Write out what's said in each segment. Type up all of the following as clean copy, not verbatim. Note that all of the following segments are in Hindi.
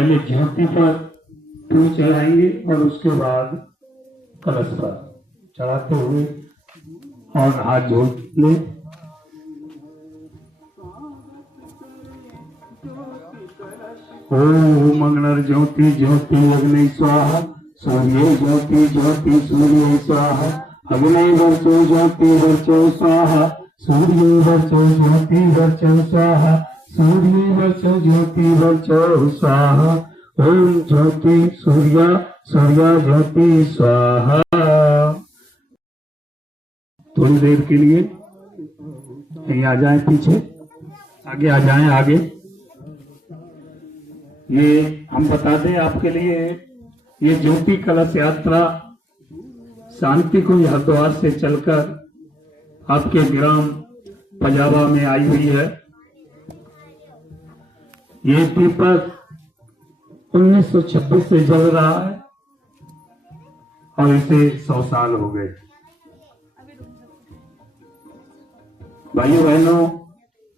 पहले ज्योति पर फूल चढ़ाएंगे और उसके बाद कलश पर चढ़ाते हुए और हाथ जोड़ ले। ओम अग्नर ज्योति ज्योति अग्नि स्वाहा, सूर्य ज्योति ज्योति सूर्य स्वाहा, अग्नि वर्चो ज्योति वर्चो स्वाहा, सूर्य वर्चो ज्योति वर्चो स्वाहा, सूर्य वर्चो ज्योति वर्चो स्वाहा। ओम ज्योति सूर्य सूर्य ज्योति स्वाहा। थोड़ी देर के लिए कहीं आ जाए, पीछे आगे आ जाए, आगे। ये हम बता दें आपके लिए, ये ज्योति कलश यात्रा शांति कुंज हरिद्वार से चलकर आपके ग्राम पजावा में आई हुई है। ये दीपक 1926 से जल रहा है और इसे 100 साल हो गए। भाइयों बहनों,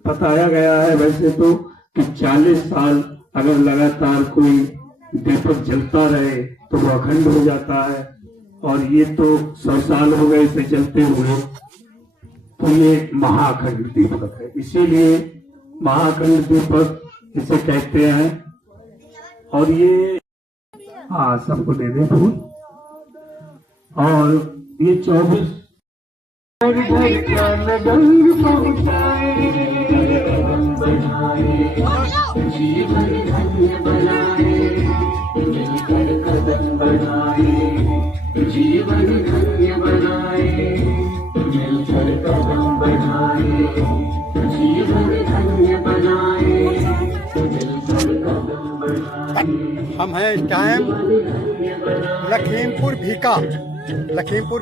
बताया गया है वैसे तो कि 40 साल अगर लगातार कोई दीपक जलता रहे तो वो अखंड हो जाता है, और ये तो 100 साल हो गए इसे जलते हुए, तो ये महाअखंड दीपक है। इसीलिए महाअखंड दीपक इसे कहते हैं। और ये सबको दे दे फूल। और ये 24 जीवन धन्य बनाए, मिलकर कदम बढ़ाए, जीवन धन्य बनाए, मिलकर कदम बढ़ाए, जीवन धन्य बनाए, मिलकर कदम बढ़ाए। हम हैं इस टाइम लखीमपुर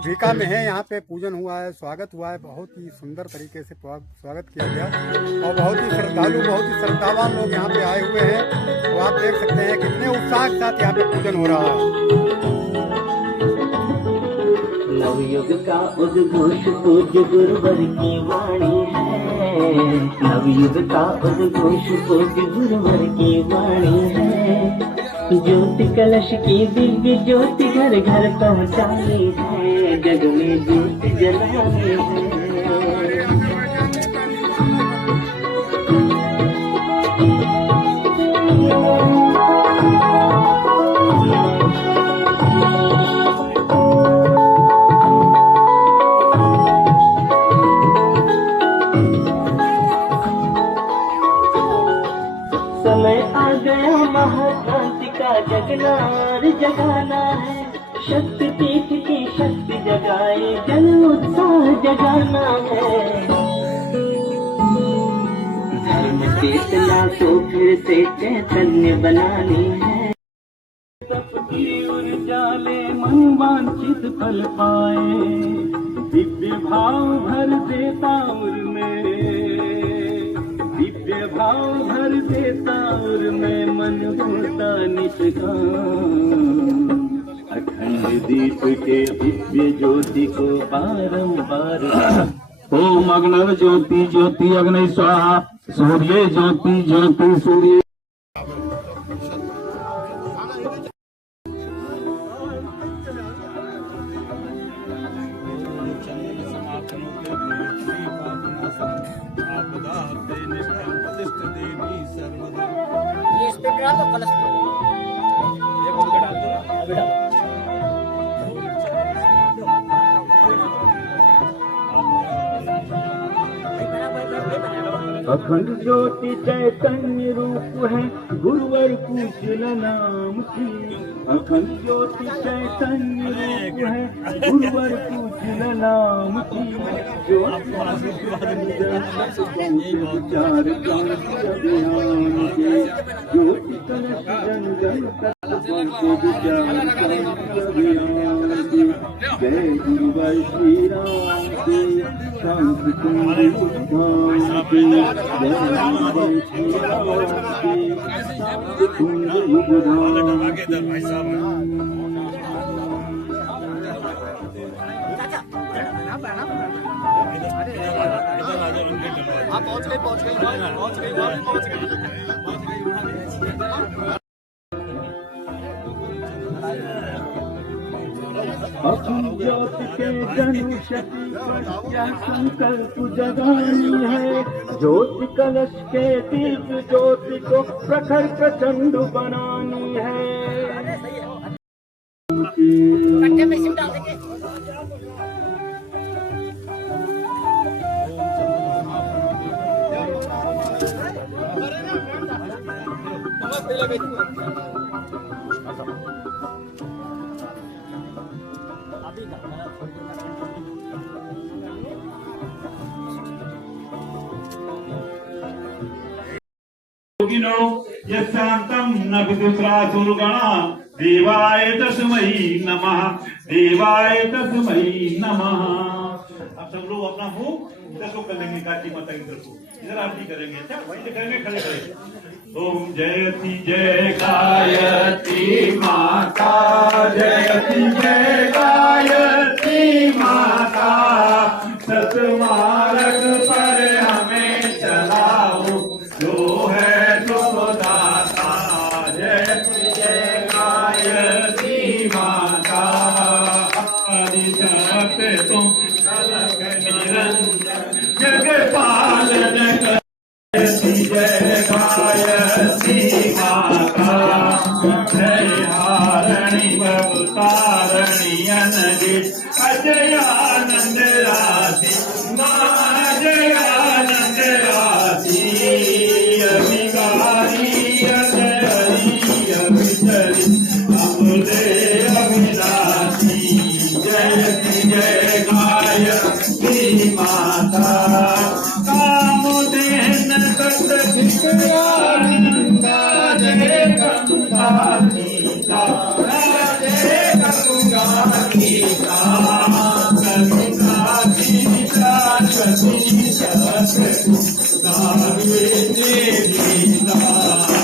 भीका में है। यहाँ पे पूजन हुआ है, स्वागत हुआ है, बहुत ही सुंदर तरीके से स्वागत किया गया और बहुत ही श्रद्धालु, बहुत ही श्रद्धावान लोग यहाँ पे आए हुए हैं। तो आप देख सकते हैं कितने उत्साह के साथ यहाँ पे पूजन हो रहा है। नवयुग का उद्घोष पूज्य गुरुवर की वाणी है, नवयुग का उद्घोष पूज्य गुरुवर की वाणी है। ज्योति कलश की दिव्य ज्योति घर घर पहुँचानी है, जग में ज्योति जलानी है। समय आ गया महाक्रांति का, जगनार जगाना है, शक्ति पीठ की शक्ति जगाए, जन उत्साह जगाना है। धर्म चेतना को फिर से चैतन्य बनानी है। तपती ऊर्जा में मन वांछित फल पाए, दिव्य भाव भर दे ताउर में, दिव्य भाव भर देता और मैं मन होता निष्काम। अखंड दीप के दिव्य ज्योति को बारंबार। ओम अग्नर ज्योति ज्योति अग्नि स्वाहा, सूर्य ज्योति ज्योति सूर्य। अखंड ज्योति चैतन्य रूप है, गुरुवर पूजन नाम की। अखंड ज्योति चैतन्य रूप है, गुरुवर पूजन नाम की। ज्योति विचार क्रांति अभियान के, ज्योति कलश जन जन तक विचार क्रांति अभियान के। जय गुरुवर श्री राम के, शांति कुंज उद्धाम के। जय गुरुवर श्री राम के, शांति कुंज उद्धाम के। आप पहुंच गए अपनी ज्योति के जनु शक्ति पर यह संकल्प जगानी है। ज्योति कलश के दीप ज्योति को प्रखर प्रचंड बनानी है। कट्टे में सिम डाल देंगे। योगिनो यस्यान्तं न विदुषासुरगणा देवाय तस्मै नमः, देवाय तस्मै नमः। अब सब लोग अपना मुंह दसो कर लेंगे काची माता की तरफ। इधर आरती करेंगे, अच्छा वहीं से करेंगे, खड़े खड़े। ओम जयति जय गायत्री माता, जयति जय गायत्री माता, सतमार्ग पर हमें चलाओ जो है सुखदाता। जयति जय गायत्री माता, आदि सत्य तुम अलग निरंजन जग पालन कर। जय गायत्री माता, जय हारणी भवतारणी अनगे अजयानंद राशि, माँ जयानंद राशि। अभिकारी अजयरी अभिचरी अमुदे अभिलाषी। जयति जय गायत्री माता, कामोदेन सत्संगारी जय गंगा गीता, जय गंगा गीता। गंगा गीता सती सत सावित्री गीता।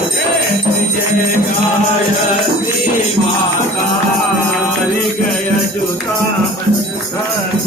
जय गायत्री माता, हरि गय जुता सर्व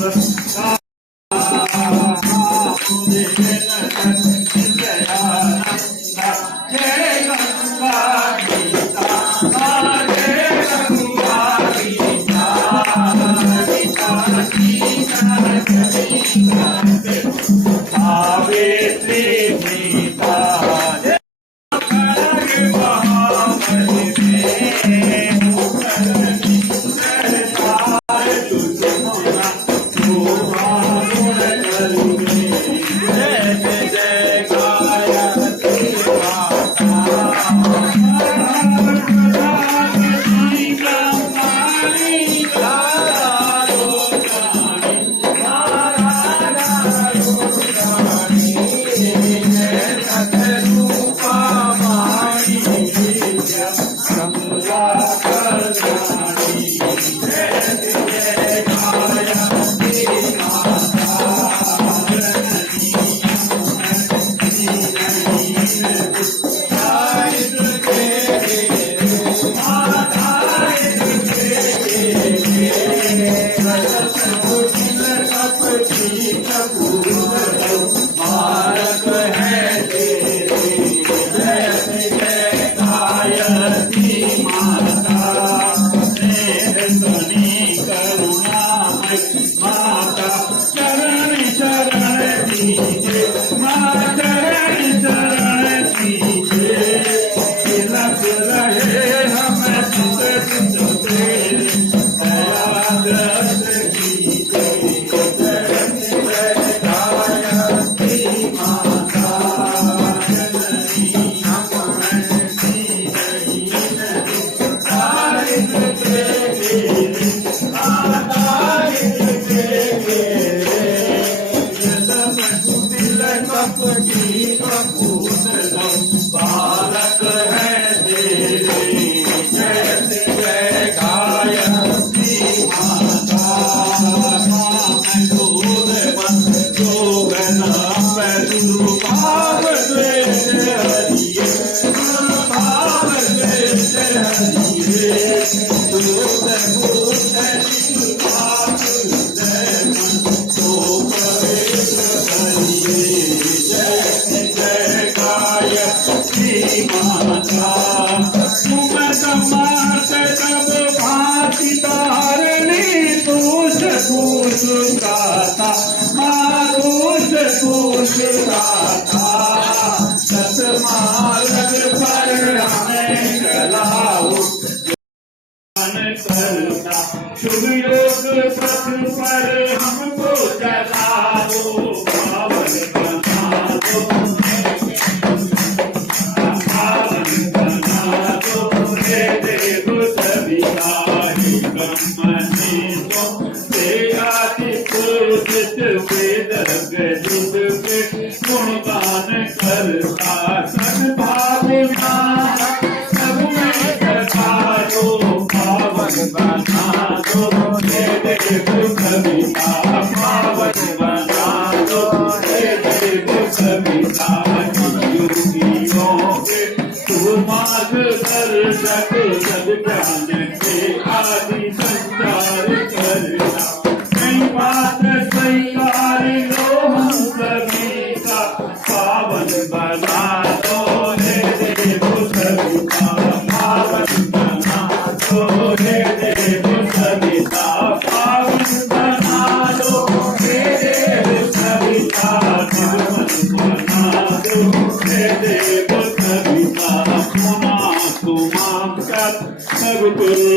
सुखाता मारूस पूछता सतमार्ग पर हमें चलाओ करता शुभ योग पथ पर हमको चलाओ पावन बना दो हे देव सविता हे ब्रह्मणि से आदि पुरुष वेद गजित पे गुणगान करता सद्भावना सब में सदा दो पावन बना दो हे देव सविता पावन बना दो हे देव सविता योगियों के मार्ग दर्शक सद्ज्ञान के आदि संचार करना कई बात स्वीकार लो हम सभी का पावन बना दो हे देव सविता पावन बना दो हे देव सविता पावन बना दो हे देव सविता पावन बना दो हे देव सविता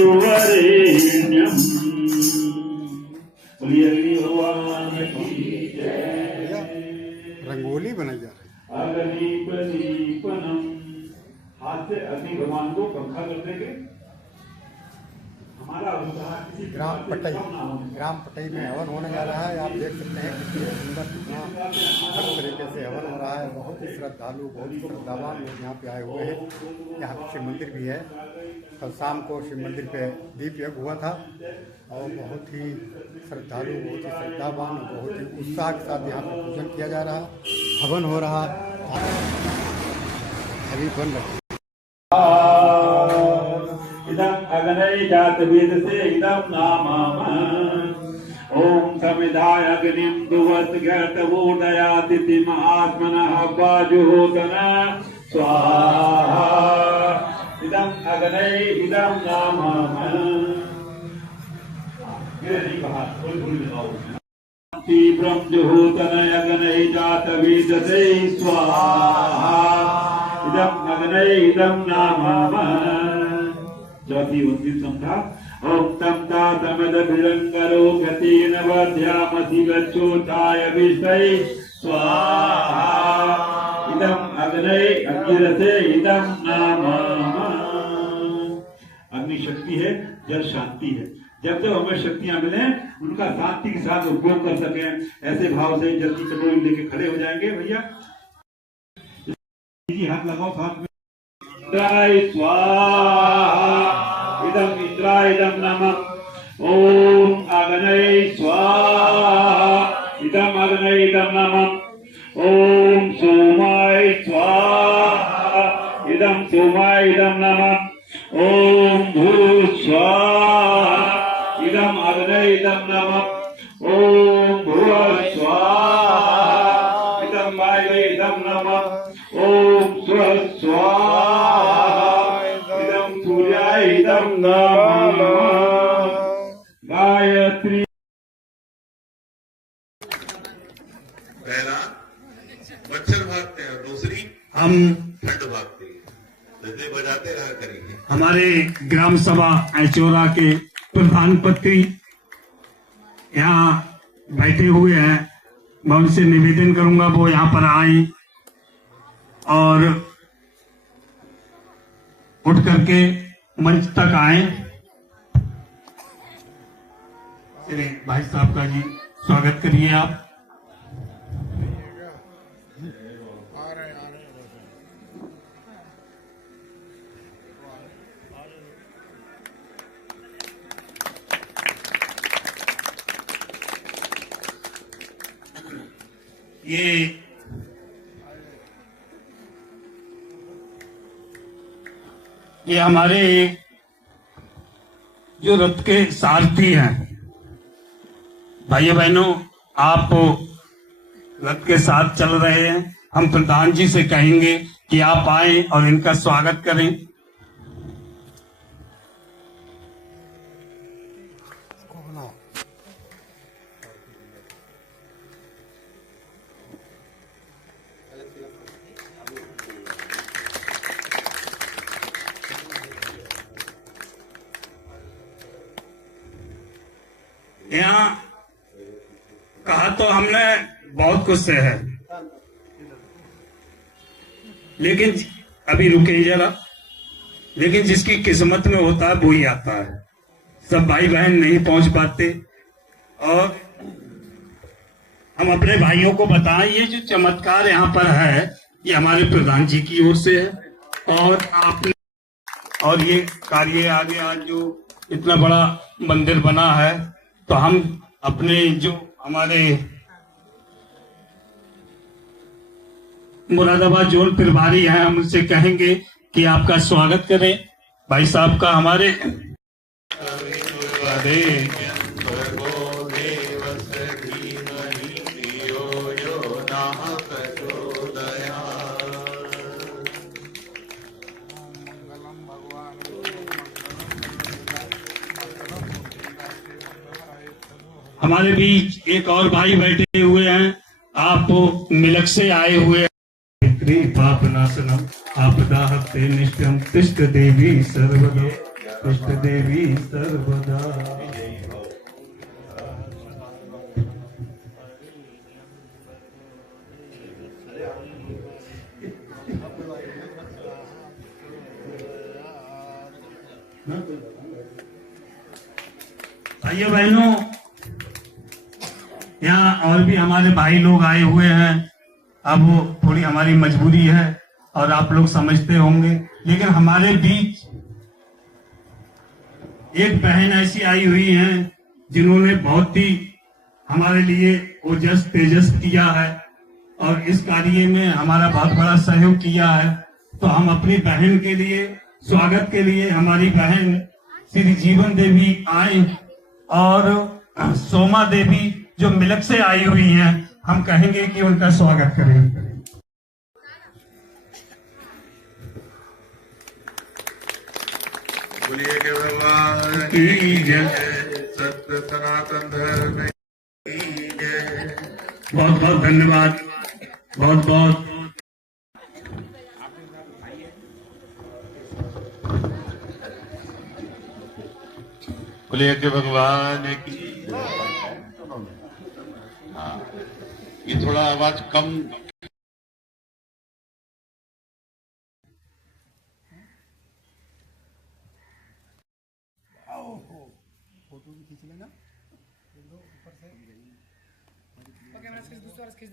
सर्वगुरुवरेण्यम् भगवान की जय। रंगोली बनाई जा रही है। अग्निपदीपनम हाथ से अग्नि भगवान को पंखा कर देंगे। हमारा ग्राम पटई में हवन होने जा रहा है। आप देख सकते हैं कितनी सुंदर कितना हर तरीके से हवन हो रहा है। बहुत ही श्रद्धालु बहुत ही श्रद्धावान लोग यहाँ पे आए हुए हैं। यहाँ पे शिव मंदिर भी है। कल शाम को शिव मंदिर पे दीप यज्ञ हुआ था और बहुत ही श्रद्धालु बहुत ही श्रद्धावान बहुत ही उत्साह के साथ यहाँ पे पूजन किया जा रहा है। हवन हो रहा अभी बन रहा है। इदं अग्नये जात वेद से इदं नामः ओम समिधाय अग्निं दुवत् घटवोदयातिथि महात्मनः वाजुहोतना स्वाहा इदं अग्नये इदं नामः तीव्रं जुहोतनय अग्नये जात वेद से स्वाहा इदं अग्नये इदं नामः चौथी उन्नीस संख्या ओम तम तातमद भिलंगरो गतेन वध्यामसि गच्छोताय विषय स्वाहा इदं अग्नये अग्निरसे इदं नामः। अग्नि शक्ति है, जल शांति है। जब जब हमें शक्तियां मिले उनका शांति के साथ उपयोग कर सकें ऐसे भाव से जल की कटोरी लेके खड़े हो जाएंगे। भैया हाथ लगाओ साथ में। इंद्राय स्वाहा इदं इंद्राय इदं नमः ओम अग्नये स्वाहा इदं अग्नये इदं नमः ओम सोमाय स्वाहा इदं सोमाय इदं नमः ओम भूः स्वाहा इदं अग्नये इदं नमः ओम भुवः स्वाहा इदं वायवे इदं नमः ओम स्वः स्वाहा इदं सूर्याय इदं नमः। गायत्री पहला मच्छर भागते हैं और दूसरी हम ठंड भागती है। जैसे बजाते रहा करेंगे। हमारे ग्राम सभा ऐचोरा के प्रधान पत्री यहाँ बैठे हुए हैं। मैं उनसे निवेदन करूंगा वो यहाँ पर आए और उठ करके मंच तक आए। श्री भाई साहब का जी स्वागत करिए आप। ये हमारे जो रथ के सारथी हैं भाइयों बहनों, आप रथ के साथ चल रहे हैं। हम प्रधान जी से कहेंगे कि आप आए और इनका स्वागत करें। यहाँ कहा तो हमने बहुत कुछ से है, लेकिन अभी रुके जरा, लेकिन जिसकी किस्मत में होता है वो ही आता है। सब भाई बहन नहीं पहुंच पाते, और हम अपने भाइयों को बताएं ये जो चमत्कार यहाँ पर है ये हमारे प्रधान जी की ओर से है, और आपने और ये कार्य आगे आज जो इतना बड़ा मंदिर बना है, तो हम अपने जो हमारे मुरादाबाद जोन प्रभारी हैं, हम उनसे कहेंगे कि आपका स्वागत करें भाई साहब का हमारे। हमारे बीच एक और भाई बैठे हुए हैं, आप मिलक से आए हुए हैं। पाप नाशनम आपदा हस्ते निष्ठम तिष्ठ देवी सर्वदा, तिष्ठ देवी सर्वदा। भाइयों बहनों, यहाँ और भी हमारे भाई लोग आए हुए हैं। अब वो थोड़ी हमारी मजबूरी है और आप लोग समझते होंगे, लेकिन हमारे बीच एक बहन ऐसी आई हुई है जिन्होंने बहुत ही हमारे लिए ओजस तेजस किया है और इस कार्य में हमारा बहुत बड़ा सहयोग किया है। तो हम अपनी बहन के लिए स्वागत के लिए हमारी बहन श्री जीवन देवी आई और सोमा देवी जो मिलक से आई हुई हैं, हम कहेंगे कि उनका स्वागत करें। बोलिए के भगवान की जय, सत्य सनातन धर्म की जय। बहुत बहुत धन्यवाद, बहुत बहुत। बोलिए के भगवान की। हाँ, ये थोड़ा आवाज कम। फोटो भी खींच लेना ऊपर से।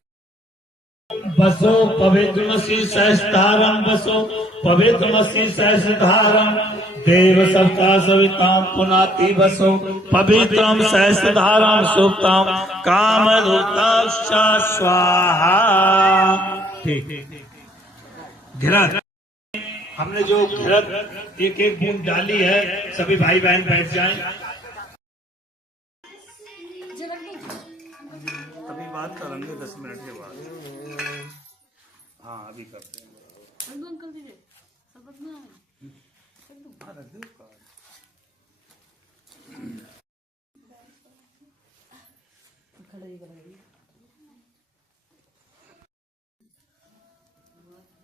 बसो पवित्रमसि सहस्तारम, बसो पवित्रमसि सहस्रधारम, देव सप्ता सविताम पुनाति बसो पवित्रम सहस्रधारम सुप्तम कामधुताक्षा स्वाहा। ठीक, घिरत हमने जो घिरत एक एक बूंद डाली है, सभी भाई बहन बैठ जाएं। अभी बात करेंगे 10 मिनट के बाद। हाँ अभी करते हैं। अंकल दीजिए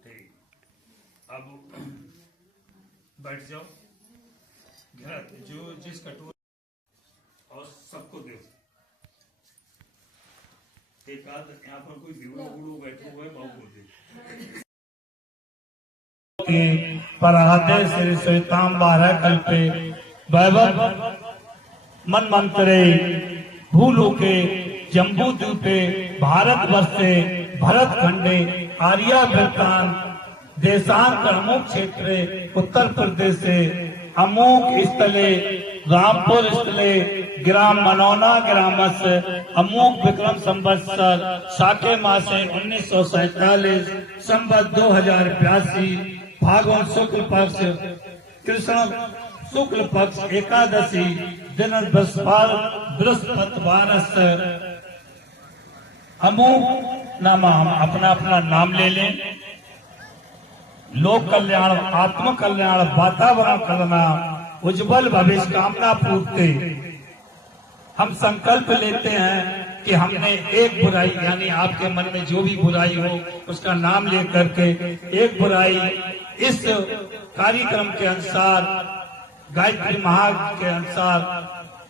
ठीक, अब बैठ जाओ। जो जिस कटोरे और सबको दो। एक आध यहाँ पर कोई भिवड़ो बैठे हुए बहु दे। पराहते श्री सविताम 12 कल्पे वैभव मन मंत्रे भूलोके जम्बू द्वीपे भारत वर्षे भरत खंडे आर्यावर्तान देशांतर अमुक क्षेत्रे उत्तर प्रदेश से अमुक स्थले रामपुर स्थले ग्राम मनौना ग्रामस अमुक विक्रम संवत्सर शाके मासे 1947 संवत 2082 फागुन शुक्ल पक्ष कृष्ण शुक्ल पक्ष एकादशी दिन बृहस्पतिवारस अमुक नाम। हम अपना अपना नाम ले लें। लोक कल्याण, आत्म कल्याण, वातावरण कल्याण, उज्जवल भविष्य कामना पूर्ति। हम संकल्प लेते हैं कि हमने एक बुराई यानी आपके मन में जो भी बुराई हो उसका नाम ले करके एक बुराई इस कार्यक्रम के अनुसार गायत्री महाग के अनुसार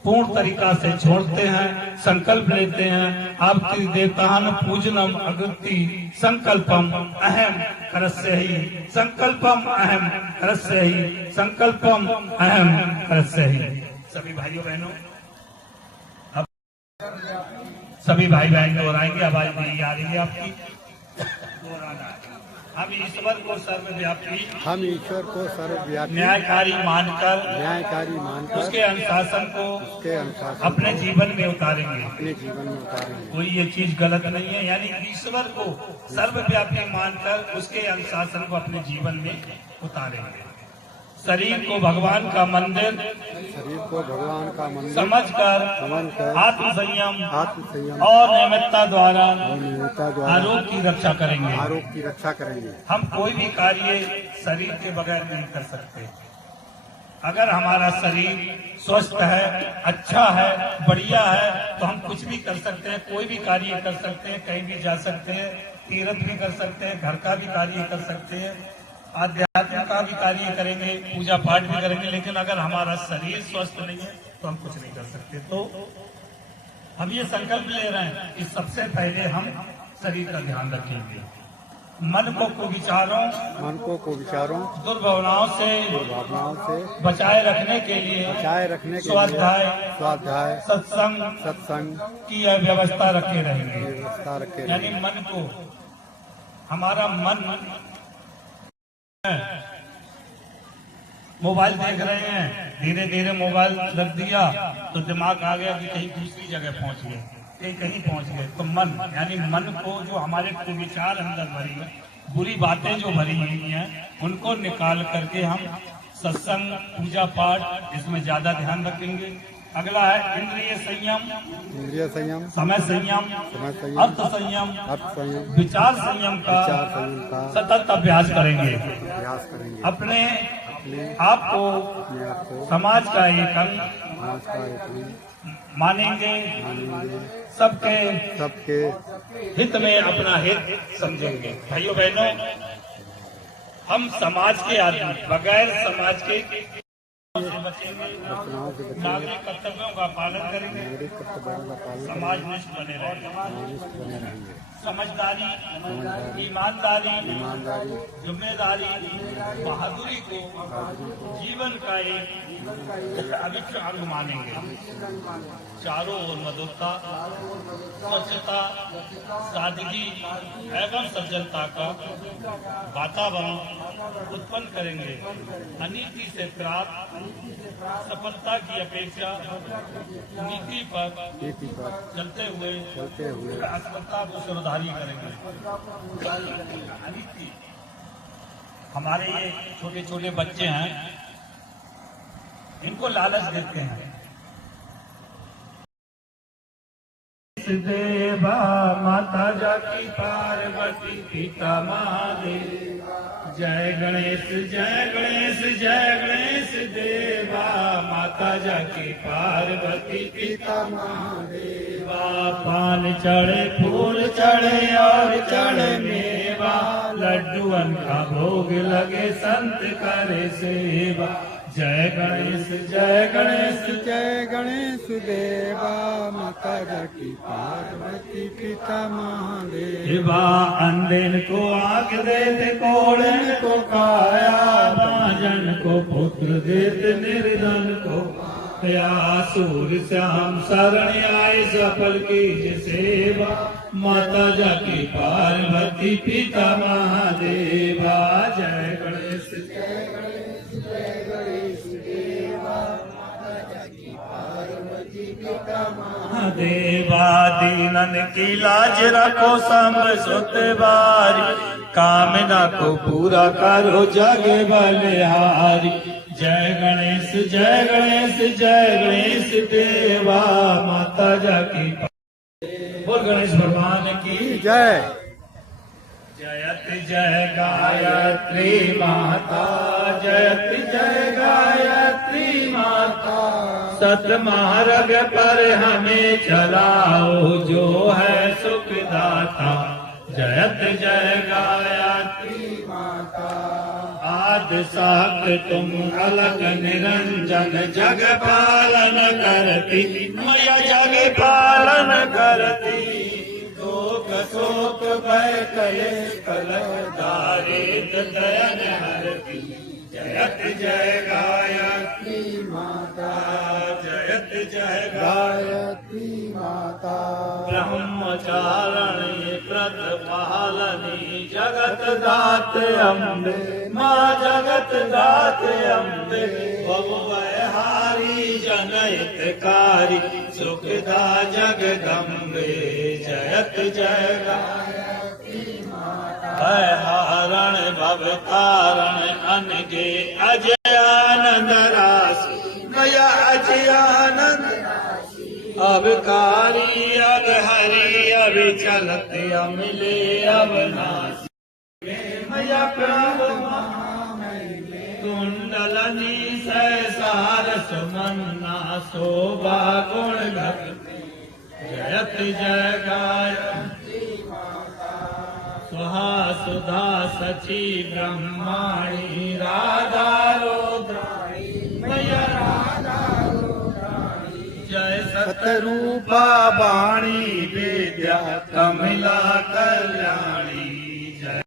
पूर्ण तरीका से छोड़ते हैं, संकल्प लेते हैं। आपकी देवतान पूजनम अगति संकल्पम अहम करस्य ही, संकल्पम अहम करस्य ही, संकल्पम अहम करस्य ही। सभी भाइयों बहनों, अब सभी भाई बहन दोहराएंगे, आवाज नहीं आ रही है आपकी, दोहराना। हम ईश्वर को सर्वव्यापी, हम ईश्वर को सर्वव्यापी, न्यायकारी मानकर उसके अनुशासन को अपने जीवन में उतारेंगे। कोई ये चीज गलत नहीं है, यानी ईश्वर को सर्वव्यापी मानकर उसके अनुशासन को अपने जीवन में उतारेंगे। शरीर को भगवान का मंदिर समझकर आत्म संयम और नियमितता द्वारा आरोग्य की रक्षा करेंगे। हम कोई भी कार्य शरीर के बगैर नहीं कर सकते। अगर हमारा शरीर स्वस्थ है, अच्छा है, बढ़िया है, तो हम कुछ भी कर सकते हैं, कोई भी कार्य कर सकते हैं, कहीं भी जा सकते हैं, तीर्थ भी कर सकते हैं, घर का भी कार्य कर सकते हैं, आध्यात्म का भी कार्य करेंगे, पूजा पाठ भी करेंगे। लेकिन अगर हमारा शरीर स्वस्थ नहीं है तो हम कुछ नहीं कर सकते। तो हम ये संकल्प ले रहे हैं कि सबसे पहले हम शरीर का ध्यान रखेंगे। मन को कुविचारों दुर्भावनाओं से बचाए रखने के लिए स्वाध्याय सत्संग की व्यवस्था रखे रहेंगे। यानी मन को, हमारा मन मोबाइल देख रहे हैं, धीरे धीरे मोबाइल रख दिया तो दिमाग आ गया कि कहीं दूसरी जगह पहुंच गए, कहीं पहुंच गए। तो मन, यानी मन को जो हमारे विचार अंदर भरी है, बुरी बातें जो भरी हुई हैं, उनको निकाल करके हम सत्संग, पूजा पाठ, इसमें ज्यादा ध्यान रखेंगे। अगला है इंद्रिय संयम, समय संयम, अर्थ संयम, विचार संयम का सतत अभ्यास करेंगे। अपने आप को समाज का एक अंग मानेंगे, सबके हित में अपना हित समझेंगे। भाइयों बहनों, हम समाज के आदमी, बगैर समाज के बचेंगे, नागरिक कर्तव्यों का पालन करेंगे, समाजनिष्ठ बने रहेंगे। समझदारी, ईमानदारी, जिम्मेदारी, बहादुरी को जीवन का एक अविच्छेद्य अंग मानेंगे। चारों ओर मधुरता, स्वच्छता, सादगी एवं सज्जनता का वातावरण उत्पन्न करेंगे। अनीति से प्राप्त सफलता की अपेक्षा नीति पर चलते हुए असफलता को सुधारी करेंगे। अनीति, हमारे ये छोटे छोटे बच्चे हैं, इनको लालच देते हैं। देवा माता जाकी पार्वती पिता महादेव, जय गणेश जय गणेश जय गणेश देवा, माता जाकी पार्वती पिता महादेवा। पान चढ़े, फूल चढ़े और चढ़े मेवा, लड्डूअन का भोग लगे, संत करे सेवा। जय गणेश जय गणेश जय गणेश देवा, माता जाकी पार्वती पिता महादेवा। अंधेन को आंख देते, कोढ़न को काया, बांझन को पुत्र देते, निर्धन को या सूर श्याम शरण आए, सफल कीजिए सेवा। माता जाकी पार्वती पिता महादेवा। जय गणेश जय गणेश जय गणेश देवा, माता जाकी पार्वती पिता महादेवा। दीनन की लाज रखो, सम सुत बारी, कामना को पूरा करो, जगे बलिहारी। जय गणेश जय गणेश जय गणेश देवा, माता जाकी। बोल गणेश भगवान की जय। जयत जय गायत्री माता, जयत जय गायत्री माता। सतमार्ग पर हमें चलाओ, जो है सुखदाता। जयत जय गायत्री माता। साथ तुम अलग निरंजन जग पालन करती मैया जग पालन करती दुख शोक भय कलेश कलह दारिद्र दयन हरती जयत जय गायत्री माता जयत जय गायत्री माता ब्रह्मचारिणी व्रत पालनी जगत दाते अम्बे माँ जगत दाते अम्बे भवहारी जनहितकारी सुखदा जगदम्बे जयत जय गायत्री माता हरण भवतारण अनगे अजय आनंद राशि नया अजय आनंद अबकारी अब हरि अब चलत अमिले अब नासी मैया प्रभु कुंडलनी सहसार सुमन्ना शोभा गुण घट जयत जय गायत्री सुहा सुधा सची ब्रह्माणी राधा रुद्राणी मैया राधा जय सतरूपा वाणी विद्या कमला कल्याणी जय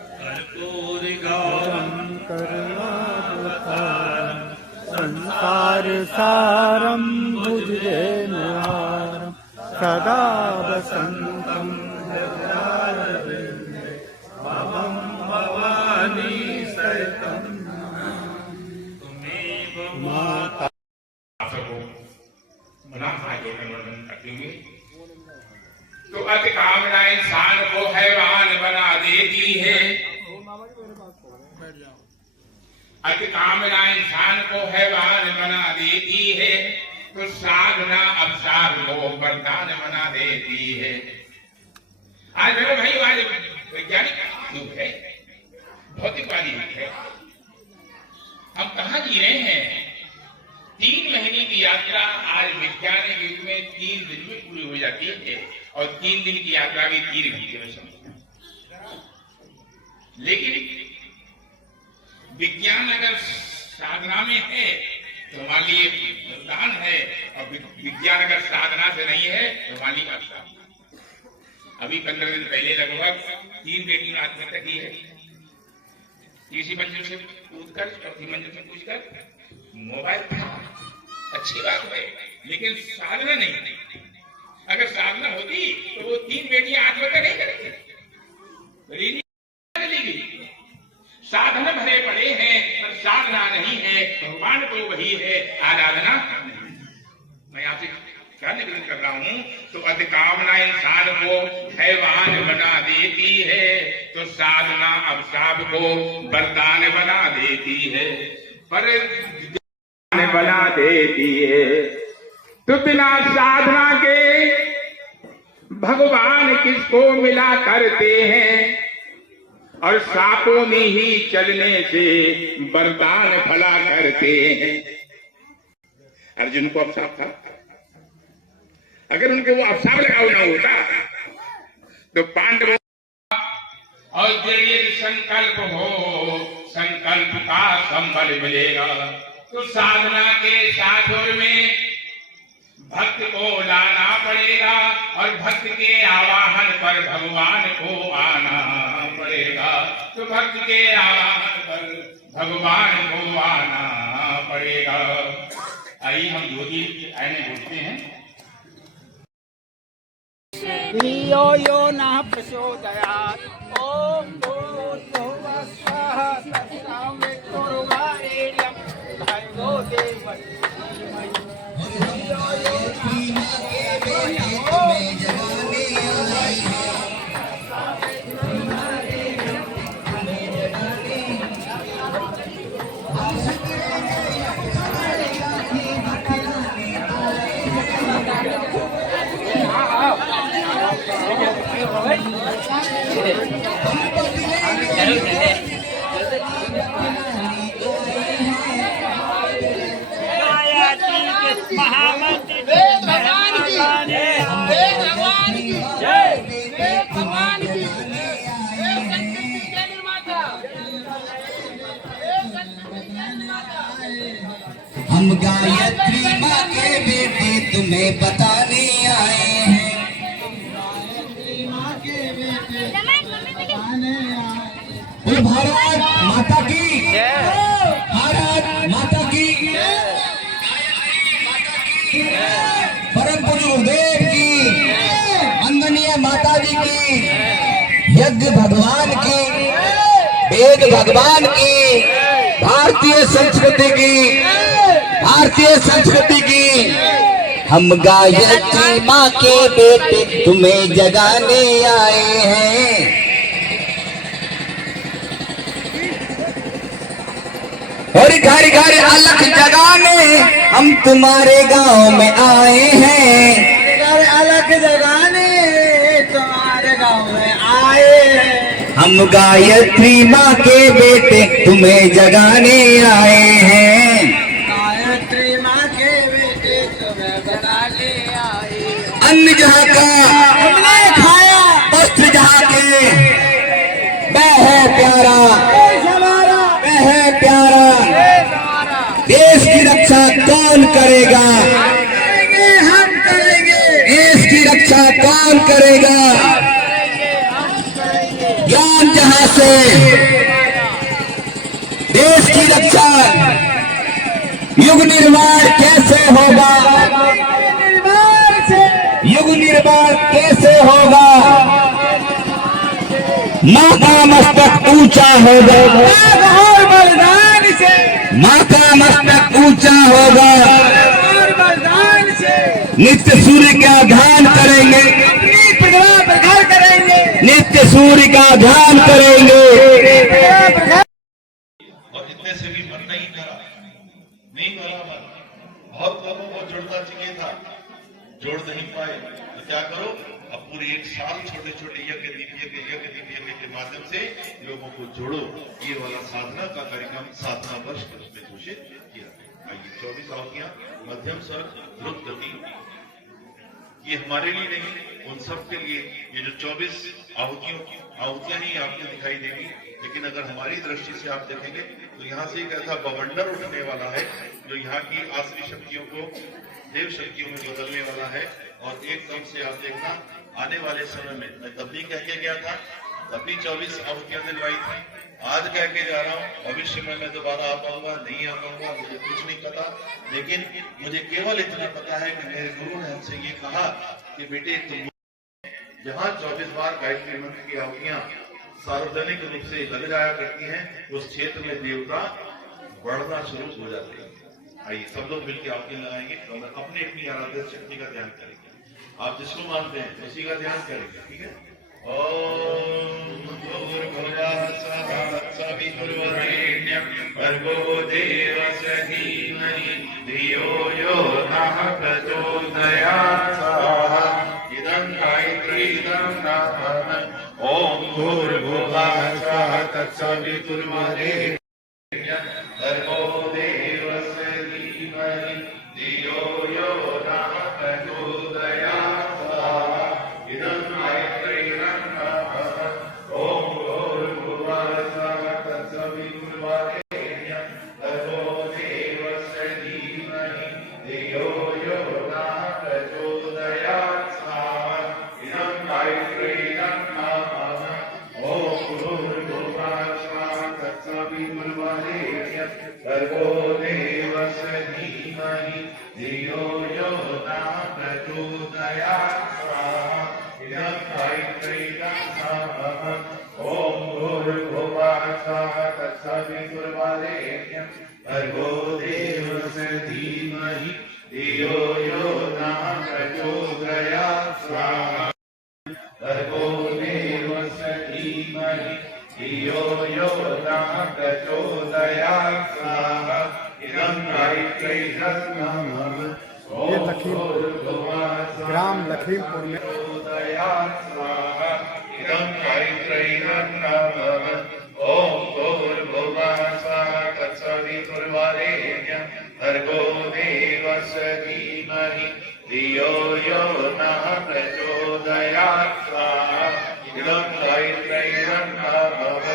कर्पूर गौरम करुणावतारम संसार सारम भुजगेन्द्रहारम सदा वसंतम हृदयारविंदे भवं भवानी सहितं त्वमेव माता बना आगे वर्णन करते हुए तो अति कामना इंसान को हैवान बना देती है अति कामना इंसान को हैवान बना देती है तो साधना अवसाद को वरदान बना देती है। आज मेरे भाई आज वैज्ञानिक युग है भौतिकवादी युग है हम कहाँ जी रहे हैं 3 महीने की यात्रा आज विज्ञान युग में 3 दिन में पूरी हो जाती है और 3 दिन की यात्रा भी 3 घंटे में समझ। लेकिन विज्ञान अगर साधना में है तो हमारे लिए वरदान है और विज्ञान अगर साधना से नहीं है तो हमारे लिए अभिशाप। अभी 15 दिन पहले लगभग 3 बेटियों ने आत्महत्या की है। तीसरी मंजिल से कूदकर चौथी मंजिल से कूदकर मोबाइल अच्छी बात है लेकिन साधना नहीं। अगर साधना होती तो वो 3 बेटियां आत्महत्या नहीं करती। साधन भरे पड़े हैं पर साधना नहीं है। भगवान तो वही है आराधना। मैं आपसे क्या निवेदन कर रहा हूँ तो अति कामना इंसान को हैवान बना देती है तो साधना अवसाद को वरदान बना देती है पर बना देती है। तो बिना साधना के भगवान किसको मिला करते हैं और सांपों में ही चलने से वरदान फला करते हैं। अर्जुन को अवसाप था। अगर उनके वो अवसाप लगा ना होता तो पांडवों और यदि संकल्प हो संकल्प का संबल मिलेगा तो साधना के साधुर में भक्त को लाना पड़ेगा और भक्त के आवाहन पर भगवान को आना पड़ेगा। तो भक्त के आवाहन पर भगवान को आना पड़ेगा। आइए हम योगी आने बोलते हैं। धियो यो न प्रचोदयात् ओम भूर्भुवः स्वः तत्सवितुर्वरेण्यं भर्गो देवस्य हम गायत्री माँ के बेटे तुम्हें बताने आए हैं। बोलो भारत माता की, भारत माता की, परम पूज्य गुरुदेव की, वंदनीय माता जी की, यज्ञ भगवान की, वेद भगवान की, भारतीय संस्कृति की, भारतीय संस्कृति की। हम गायत्री माँ के बेटे तुम्हें जगाने आए हैं। और घर घर अलख जगाने हम तुम्हारे गांव में आए हैं। घर अलख जगाने तुम्हारे गांव में आए हैं। हम गायत्री माँ के बेटे तुम्हें जगाने आए हैं। गायत्री माँ के बेटे तुम्हें जगाने आए। अन्न जहाँ का हमने खाया, वस्त्र जहाँ के वह है प्यारा, वह है प्यारा। देश की रक्षा कौन करेगा? हम करेंगे। देश की रक्षा कौन करेगा? ज्ञान जहाँ से देश की रक्षा, युग निर्माण कैसे होगा? युग निर्माण कैसे होगा? माँ का मस्तक ऊंचा होगा, माँ का मस्तक ऊंचा होगा। नित्य सूर्य का ध्यान करेंगे, नित्य सूर्य का ध्यान करेंगे। और इतने से भी मन नहीं करा मन। बहुत लोगों को जुड़ना चाहिए था, जोड़ नहीं पाए। तो क्या करो, अब पूरे एक साल छोटे छोटे यज्ञ दीप के माध्यम से लोगों को जोड़ो। ये वाला साधना का कार्यक्रम साधना वर्ष के रूप में घोषित किया। आइए 24 आहुतियां मध्यम स्वर द्रुत गति, ये हमारे लिए नहीं, उन सब के लिए। ये जो 24 आहुतियां ही आपको दिखाई देगी, लेकिन अगर हमारी दृष्टि से आप देखेंगे तो यहाँ से एक ऐसा बवंडर उठने वाला है जो यहाँ की आसरी शक्तियों को देव शक्तियों में बदलने वाला है। और एकदम से आप देखना आने वाले समय में, मैं तब भी कह के गया था, तब भी 24 आहुतियां दिलवाई थी, आज कह के जा रहा हूँ, भविष्य में मैं दोबारा आ पाऊंगा नहीं आ पाऊंगा मुझे कुछ नहीं पता। लेकिन मुझे केवल इतना पता है कि मेरे गुरु ने हमसे ये कहा कि बेटे तुम जहाँ 24 बार गायत्री मंत्र की आहुतियां सार्वजनिक रूप से लग जाया करती हैं, उस क्षेत्र में देवता बढ़ना शुरू हो जाते हैं। आइए सब लोग मिलकर आहुतियां लगाएंगे और अपनी अपनी आराध्य शक्ति का ध्यान करेंगे। आप जिसको मानते हैं उसी का ध्यान करेंगे, ठीक है। ओम भूर्भुवः स्वः सवितुर्वरेण्यं भर्गो देवस्य धीमहि धियो यो नः प्रचोदयात् स्वाहा इदं गायत्रीदं नमः। ओम भूर्भुवः स्वः तत्सवितुर्वरेण्यं भर्गो देवस्य धीमहि धियो यो नः प्रचोदयात् स्वाहा इदं गायत्रीदं नमः। ओम भूर्भुवः स्वः तत्सवितुर्वरेण्यं भर्गो देवस्य धीमहि धियो यो नः प्रचोदयात् स्वाहा इदं गायत्रीदं नमः। ओम भूर्भुवः स्वः तत्सवितुर्वरेण्यं भर्गो देवस्य धीमहि धियो यो नः प्रचोदयात् स्वाहा इदं गायत्रीदं नमः। ओम भूर्भुवः स्वः तत्सवितुर्वरेण्यं भर्गो देवस्य धीमहि धियो यो नः प्रचोदयात् स्वाहा भर्गो देवस्य धीमहि धियो यो नः प्रचोदयात् स्वाहा इदं गायत्रीदं नमः। ये लखीमपुर, ग्राम लखीमपुर में इदं गायत्रीदं नमः। ओम भूर्भुवः स्वः तत्सवितुर्वरेण्यं भर्गो देवस्य धीमहि धियो यो नः प्रचोदयात् स्वाहा इदं गायत्रीदं नमः।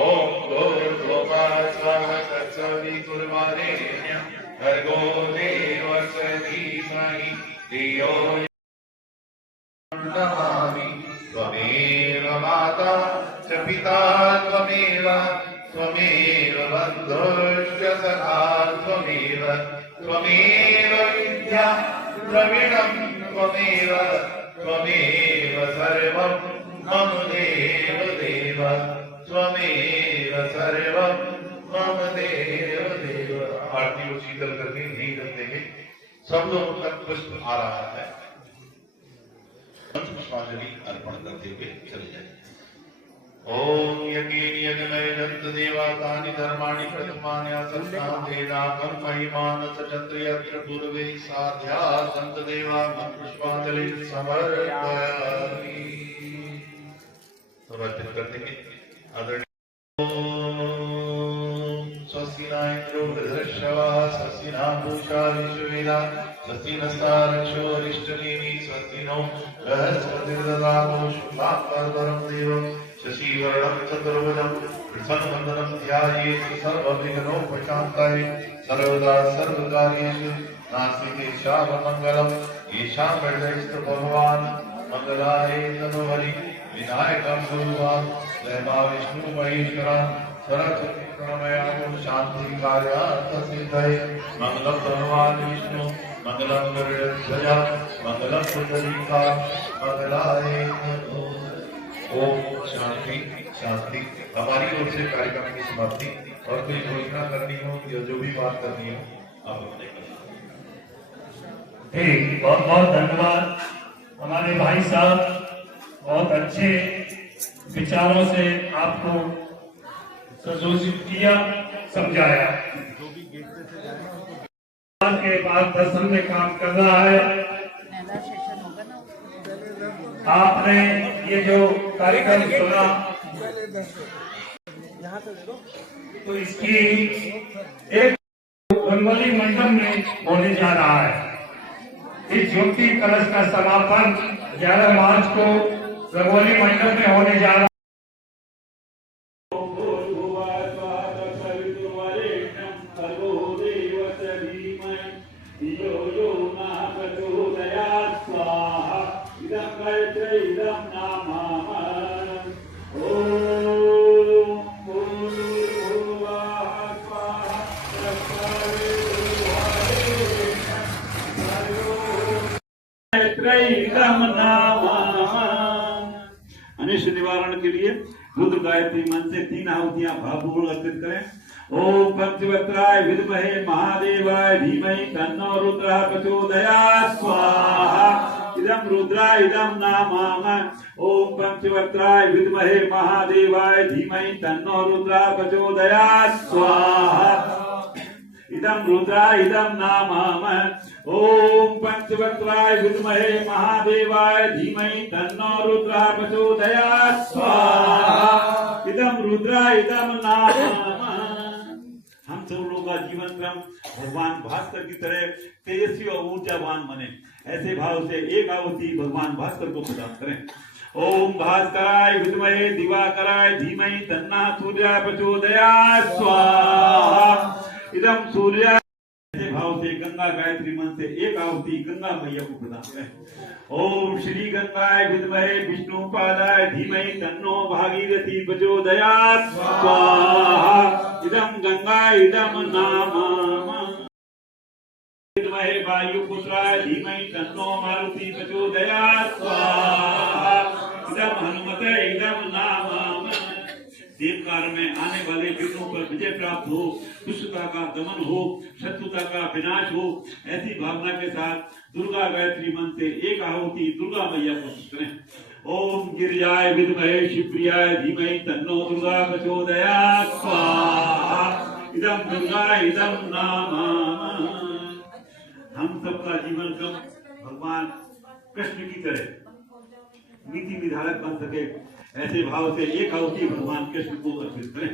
ओम भूर्भुवः स्वः तत्सवितुर्वरेण्यं भर्गो देवस्य धीमहि धियो नमामि त्वमेव माता च पिता त्वमेव त्वमेव बन्धुश्च सखा त्वमेव त्वमेव विद्या द्रविणं त्वमेव त्वमेव सर्वं मम देव देव त्वमेव सर्वं मम देव देव। आरती को शीतल करके नहीं करते हैं, सब लोगों तक पुष्प आ रहा है, पुष्पांजलि अर्पण करते हुए चले जाए। ओम यज्ञेन यज्ञमय दत्त देवातानि धर्माणि प्रथमानि असत्तान्तेनाकं महिमान सचन्द्र यत्र पूर्वे साध्या सन्त देवा पुष्पांजलि समर्पयामि। समर्पित करते हैं आदरणीय। स्वस्ति न इंद्रो वृद्धश्रवः स्वस्ति न पूषा विश्ववेदाः स्वस्ति नस्तारक्षो अरिष्टनेमिः स्वस्ति नो बृहस्पतिर्दधातु शुक्लांबरधरं देवम् शशिवर्णं चतुर्भुजं प्रसन्नवदनं ध्यायेत् सर्वविघ्नोपशान्तये सर्वदा सर्वकार्येषु नास्ति शावमङ्गलम् येषां हृदयस्थ भगवान् मंगलाय तनोहरि विनायकं गुरुवान् जय विष्णु महेश्वरा सरस्वती प्रणमयामो शांति कार्यार्थ सिद्धये मंगलम भगवान् विष्णु मंगलम गरुड़ध्वजा मंगलम पुंडरीका मंगलाय नमो। ओम शांति शांति। हमारी ओर से कार्यक्रम की समाप्ति। और कोई घोषणा करनी हो या जो भी बात करनी हो आप अपने ठीक, बहुत बहुत धन्यवाद हमारे भाई साहब, बहुत अच्छे विचारों से आपको सुसूचित किया, समझाया। के बाद दर्शन में काम कर रहा है। आपने ये जो कार्यक्रम सुना तो इसकी एक रंगोली मंडप में होने जा रहा है। इस ज्योति कलश का समापन 11 मार्च को रंगोली मंडप में होने जा रहा है। अनिष्ट निवारण के लिए रुद्र गायत्री मंत्र से 3 आहुतियां भावपूर्ण अर्पित करें। ओम पंचवक्त्राय विद्महे महादेवाय धीमहि तन्नो रुद्रः प्रचोदयात् स्वाहा। इदं रुद्राय इदं नामः। ओम पंचवक्त्राय विद्महे महादेवाय धीमहि तन्नो रुद्रः प्रचोदयात् स्वाहा। इदं रुद्राय इदं नामः। ओम पंचवक्त्राय विद्महे महादेवाय धीमहि तन्नो रुद्रः प्रचोदयात् स्वाहा। इदं रुद्राय इदं नामः। हम सब लोगों का जीवन क्रम भगवान भास्कर की तरह तेजस्वी और ऊर्जावान बने, ऐसे भाव से एक आहुति भगवान भास्कर को प्रदान करें। ओम भास्कराय विद्महे दिवाकराय धीमहि तन्नः सूर्यः प्रचोदयात् स्वाहा। इदं सूर्य भाव से गंगा गायत्री मंत्र से एक आहुति गंगा मैया को प्रदान करें। ओम श्री गंगाय विद्महे विष्णुपादाय धीमहि तन्नो भागीरथी प्रचोदयात् स्वाहा। इदं गंगा इदं नामः। विद्महे वायुपुत्राय धीमहि तन्नो मारुति प्रचोदयात् स्वाहा। इदं हनुमते इदं नामः। देवकाल में आने वाले विघ्नों पर विजय प्राप्त हो, दुष्टता का दमन हो, शत्रुता का विनाश हो, ऐसी भावना के साथ दुर्गा गायत्री मंत्र से एक आहुति दुर्गा मैया को करें। ओम गिरिजाय विद्महे शिवप्रियाय धीमहि तन्नो दुर्गा प्रचोदयात् स्वाहा। इदं दुर्गा इदं नामः। हम सबका जीवन क्रम भगवान कृष्ण की तरह नीति निर्धारक बन सके, ऐसे भाव से एक आहुति भगवान कृष्ण को अर्पित करें।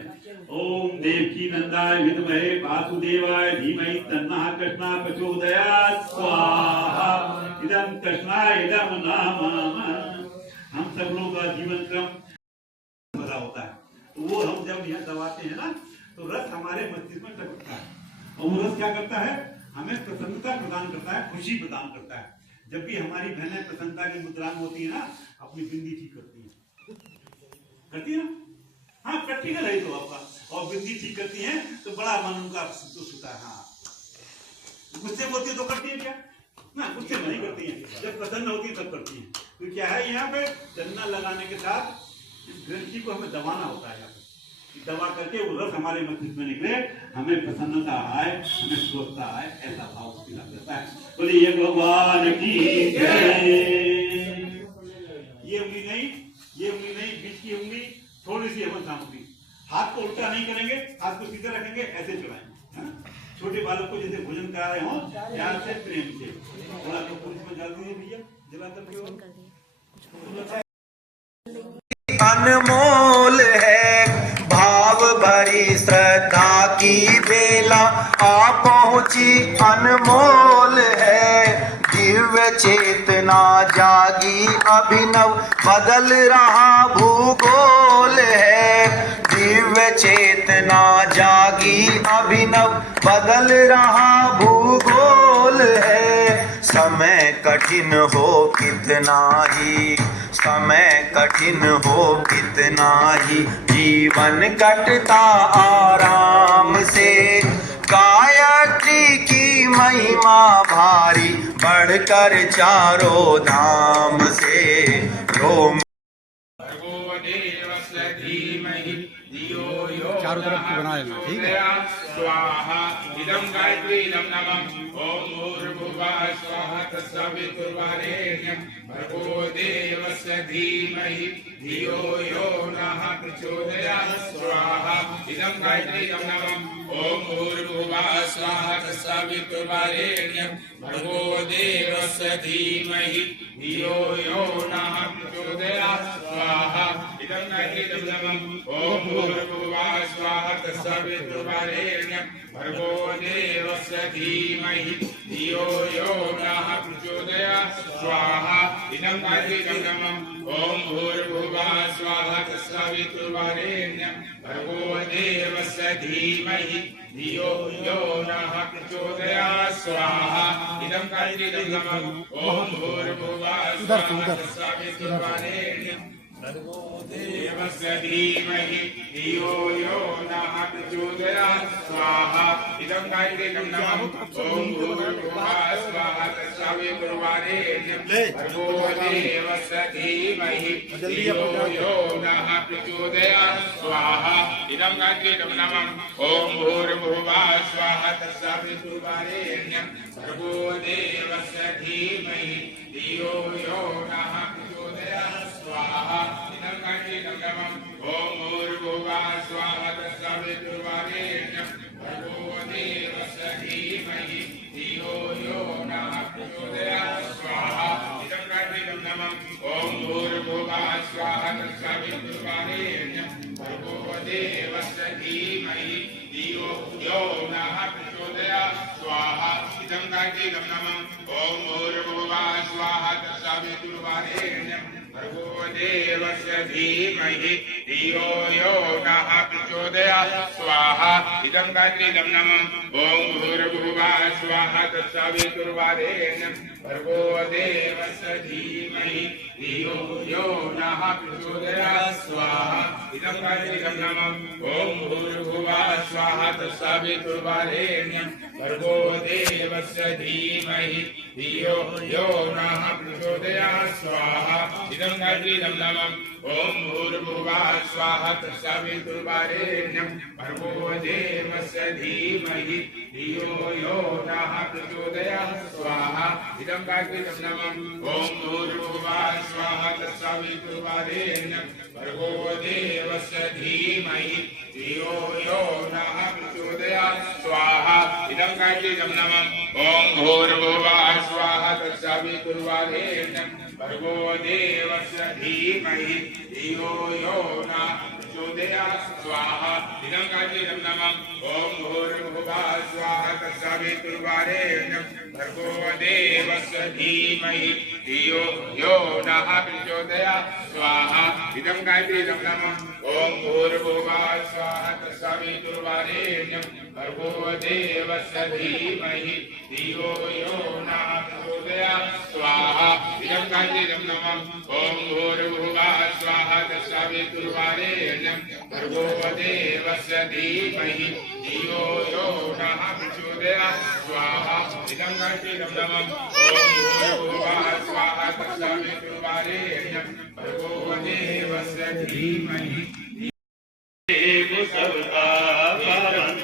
ओम देवकी नंदाय विद्महे वासुदेवाय धीमहि तन्नः कृष्णः प्रचोदयात् स्वाहा। इदं कृष्णाय इदं नामः। हम सब लोगों का जीवन क्रम बड़ा होता है, तो वो हम जब यहाँ दबाते हैं ना तो रस हमारे मस्तिष्क में टपकता है, और वो रस क्या करता है, हमें प्रसन्नता प्रदान करता है, खुशी प्रदान करता है। जब भी हमारी बहनें प्रसन्नता की मुद्रा में होती है ना, अपनी बिंदी ठीक करती है ना। हाँ, प्रैक्टिकल है तो आपका। और बिंदी ठीक करती है तो बड़ा मन उनका संतुष्ट होता है। हाँ, गुस्से में होती है तो करती है क्या ना, गुस्से में नहीं करती है, जब प्रसन्न होती है तब करती है। तो क्या है, यहाँ पे चंदन लगाने के साथ इस ग्रंथि को हमें दबाना होता है। दबा करके वो रस हमारे मस्तिष्क में निकले, हमें प्रसन्नता आए, हमें स्वस्थता आए, ऐसा भाव उसकी लग जाता है। बोलिए भगवान की जय। ये उंगली नहीं, बीच की उंगली थोड़ी सी हवन सामग्री। हाथ को उल्टा नहीं करेंगे, हाथ को सीधे रखेंगे, ऐसे चलाएंगे। छोटे बालक को जैसे भोजन करा रहे हो, प्यार से, प्रेम से। थोड़ा तो पुलिस में जल दीजिए भैया, जला करके। अनमोल है भाव भरी श्रद्धा की बेला आ पहुंची, अनमोल है दिव्य चेतना जागी, अभिनव बदल रहा भूगोल है। दिव्य चेतना जागी, अभिनव बदल रहा भूगोल है। समय कठिन हो कितना ही, समय कठिन हो कितना ही, जीवन कटता आराम से। गायत्री की महिमा भारी, बढ़कर चारों धाम से। रोम चारों तरफ की बना लेना, ठीक है। स्वाहा इदं गायत्री इदं नमः ओम भूर्भुवः स्वाहा तत्सवितुर्वरेण्यं भर्गो देवस्य धीमहि धियो यो नः प्रचोदयात् स्वाहा इदं गायत्री इदं नमः ओम भूर्भुवः स्वाहा तत्सवितुर्वरेण्यं भर्गो देवस्य धीमहि धियो यो नः प्रचोदयात् स्वाहा इदं गायत्री इदं नमः ओम भूर्भुवः स्वाहा तत्सवितुर्वरेण्यं भर्गो देवस्य धीमहि धियो यो नः प्रचोदयात् स्वाहा इदं गायत्री इदं नमः ओम भूर्भुवः स्वाहा तत्सवितुर्वरेण्यं भर्गो देवस्य धीमहि धियो यो नः प्रचोदयात् स्वाहा इदं गायत्री इदं नमः ओम भूर्भुवः स्वाहा तत्सवितुर्वरेण्यं भर्गो देवस्य धीमहि धियो यो नः प्रचोदयात् स्वाहा इदं गायत्री इदं नमः ओम भूर्भुवः स्वाहा तत्सवितुर्वरेण्यं भर्गो देवस्य धीमहि धियो यो नः प्रचोदयात् स्वाहा इदं गायत्री इदं नमः ओम भूर्भुवः स्वाहा तत्सवितुर्वरेण्यं भर्गो देवस्य धीमहि धियो यो नः प्रचोदयात् स्वाहा इदं गायत्री इदं नमः ओम भूर्भुवः स्वाहा तत्सवितुर्वरेण्यं भर्गो देवस्य धीमहि धियो यो नः प्रचोदयात् स्वाहा इदं गायत्री इदं नमः ओम भूर्भुवः स्वाहा तत्सवितुर्वरेण्यं भर्गो देवस्य धीमहि धियो यो नः प्रचोदयात् स्वाहा इदं गायत्री इदं नमः ओम भूर्भुवः स्वाहा तत्सवितुर्वरेण्यं भर्गो देवस्य धीमहि धियो यो नः प्रचोदयात् स्वाहा इदं गायत्री इदं नमः ओम भूर्भुवः स्वाहा तत्सवितुर्वरेण्यं भर्गो देवस्य धीमहि धियो यो नः प्रचोदयात् स्वाहा इदं गायत्री इदं नमः ओम भूर्भुवः स्वाहा तत्सवितुर्वरेण्यं भर्गो देवस्य धीमहि धियो यो नः प्रचोदयात् स्वाहा इदं गायत्री इदं नमः ओम भूर्भुवः स्वाहा तत्सवितुर्वरेण्यं भर्गो देवस्य धीमहि धियो यो नः प्रचोदयात् स्वाहा इदं गायत्री इदं नमः ओम भूर्भुवः स्वाहा तत्सवितुर्वरेण्यं भर्गो देवस्य धीमहि धियो यो नः प्रचोदयात् स्वाहा इदं गायत्री इदं नमः ओम भूर्भुवः स्वाहा तत्सवितुर्वरेण्यं भर्गो देवस्य धीमहि धियो यो नः प्रचोदया स्वाहा इदं गायत्रीं नमः ओम भूर्भुवः स्वाहा तत्सवितुर्वरेण्यं भर्गो देवस्य धीमहि धियो यो नः प्रचोदयात् स्वाहा इदं गायत्रीं नमः ओम भूर्भुवः स्वाहा तत्सवितुर्वरेण्यं भर्गो देवस्य धीमहि धियो यो नः प्रचोदयात् स्वाहा इदं गायत्रीं नमः ओम भूर्भुवः स्वाहा तत्सवितुर्वरेण्यं भर्गो देवस्य धीमहि धियो यो नः प्रचोदयात् स्वाहा इदं गायत्रीं नमः ओम भूर्भुवः स्वाहा तत्सवितुर्वरेण्यं भर्गो देवस्य धीमहि देव सबका पावन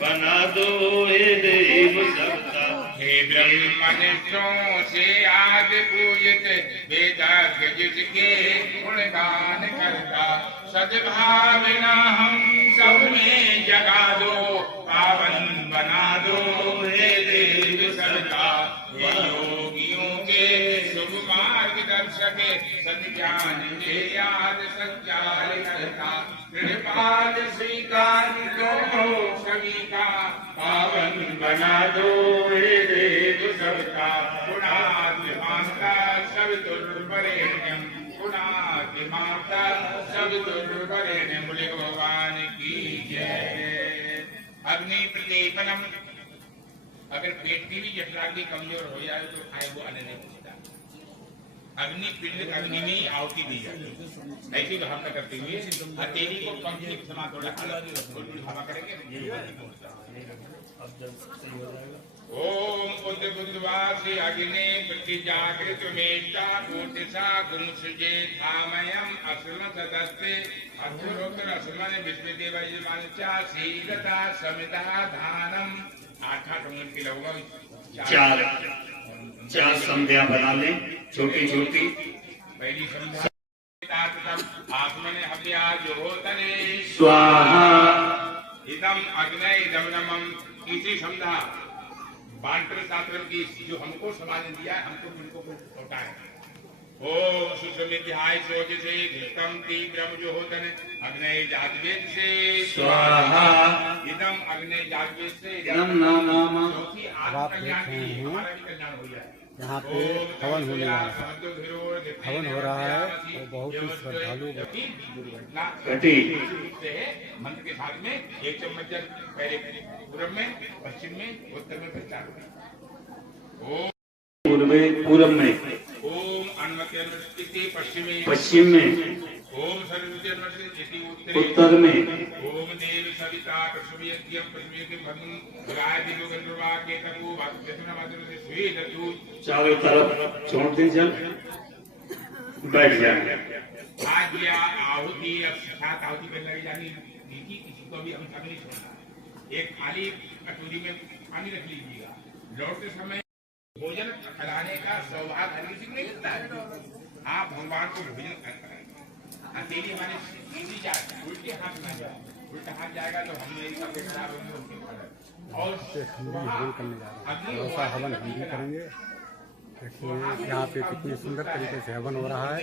बना दो हे देव सबका। हे ब्रह्मनिष्ठों से आद पूजित वेदाज्ञ जिसके गुणगान करता सद्भावना हम सब में जगा दो पावन बना दो हे देव सबका। हे योगियों के शुभ मार्गदर्शक सज्ञान के याद संचार करता कृपाल स्वीकार करो सभी का पावन बना दो हे देव सबका। गुणाधिमाता सब दुर्वरेण्यम गुणाधिमाता सब दुर्वरेण्यम बोले भगवान की जय। अग्नि प्रदीपनम अगर पेट की भी जठराग्नि कमजोर हो जाए तो खाए वो अन्न नहीं पचता। अग्नि पिंड अग्नि में ही आहुति दी जाती ऐसी भावना करते हुए हथेली को पंखी समा थोड़ा हवा करेंगे। ओम बुद्ध बुद्धवासी अग्नि प्रतिजागृत मेष्टा कोटिसा गुंसुजे धामयम असुर सदस्ते अथुरोक्तर असुमन विश्वदेव यजमानचा शीलता समिता धानम। 8 उंगली की लगभग चार संध्या बना ले छोटी छोटी। पहली संध्या आत्मने अभ्यास होतने स्वाहा इदम अग्नि इदम नमः। इसी संध्या बांटर शास्त्र की जो हमको समाज ने दिया है हमको उनको होता है। ओम सुसमिध्याय सोच से धृतम तीव्रम जो होतन अग्नि जातवेद से स्वाहा इदम अग्नि जातवेद से इदम नाम। क्योंकि आत्मज्ञान की हमारा भी कल्याण हो जाए। यहाँ पे हवन होने वाला है, हवन हो रहा है और बहुत ही श्रद्धालु घटी मंत्र के साथ में 1 चम्मच जल पहले पूर्व में पश्चिम में उत्तर में प्रचार होगा। पूरब में ओम अन्वति अनुष्ठिति पश्चिम में ओम सरस्वती अनुष्ठिति उत्तर में ओम देव सविता प्रसुभियज्ञम प्रसुभियज्ञम भगं गायत्री गंधर्वा केतको वासुदेवना मातृ से स्वेदतु। चारों तरफ छोड़ते चल बैठ जाएंगे। आज या आहुति सात आहुति पे लगी जानी नीति किसी को भी हम नहीं छोड़ना। एक खाली कटोरी में पानी रख लीजिएगा। लौटते समय भोजन खिलाने का सौभाग्य हर किसी को नहीं मिलता है। आप भगवान को भोजन कराएंगे। अकेली हमारे सीधी जाए उल्टे हाथ ना जाए। उल्टा हाथ जाएगा तो हम मेरी और हवन करने जा रहे हैं। ऐसा हवन हम भी करेंगे। देखिए यहाँ पे कितनी सुंदर तरीके से हवन हो रहा है।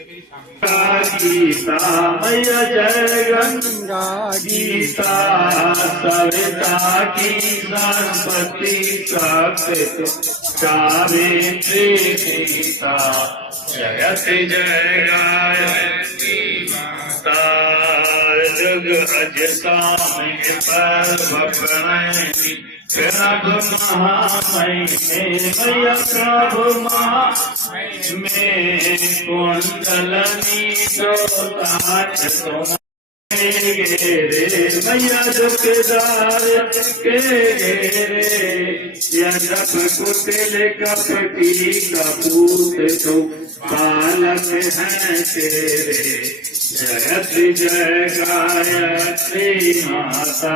गीता मैया जय गंगा गीता सविता की सरस्वती सत्य सावित्री सीता जयति जय गायत्री माता जुग अजता में परमपणि प्रभु महामय मैया प्रभु महामय कुंडलनी सोताच तुम मैया दुखदार के रे यजप कुटिल कपटी कपूत तो बालक हैं तेरे जयति जय गायत्री माता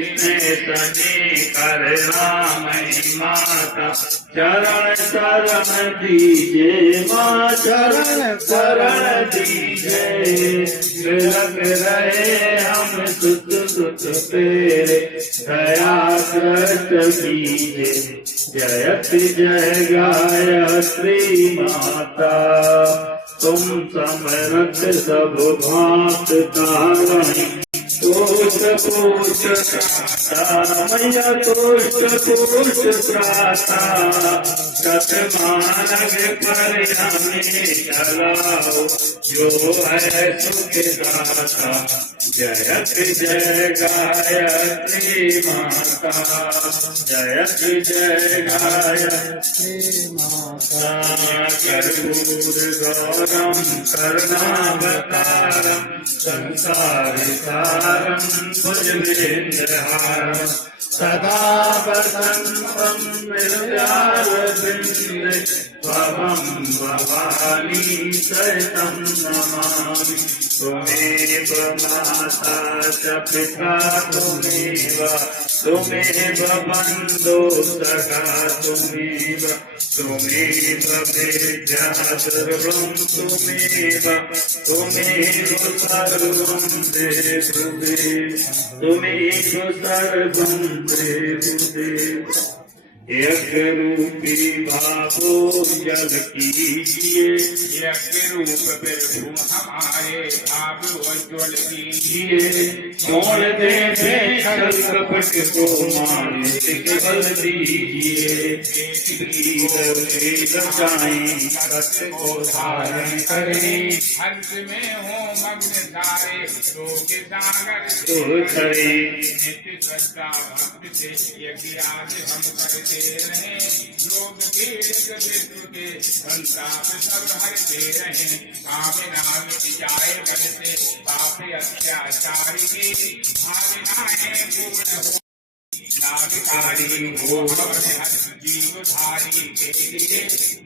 इतने सनी कर रामई माता चरण शरण दीजे माँ चरण शरण दीजे तिलक रहे हम सुत सुत तेरे दया कृष्ण कीजे जयति जय गायत्री माता तुम समरथ सब भात तारणी कोश कोश त्राता मैया कोश कोश त्राता सत मानव पर हमें चलाओ जो है सुखदाता जयत जय गायत्री माता जयत जय गायत्री माता कर्पूर गौरम करुणावतारम संसार सारम भुजगेन्द्रहारम सदा वसन्तं हृदयारविन्दे त्वं भवानी सहितं नमामि त्वमेव माता च पिता त्वमेव बन्धो सखा त्वमेव विद्या सर्वं त्वमेव सर्वं देव यज्ञ रूपी भावो जल कीजिए यज्ञ रूप प्रभु हमारे भाव उज्ज्वल कीजिए छोड़ दे छल कपट को मानसिक बल दीजिए सत्य को धारण करें हर्ष में हो मग्न सारे शोक सागर तो करे नित्य श्रद्धा भक्ति से यज्ञ आज हम करते रहे लोग विश्व के संताप सब हरते रहे कामना मिट जाए घर से पाप अत्याचारी के भावनाएं पूर्ण हो लाभकारी हो जीवधारी के लिए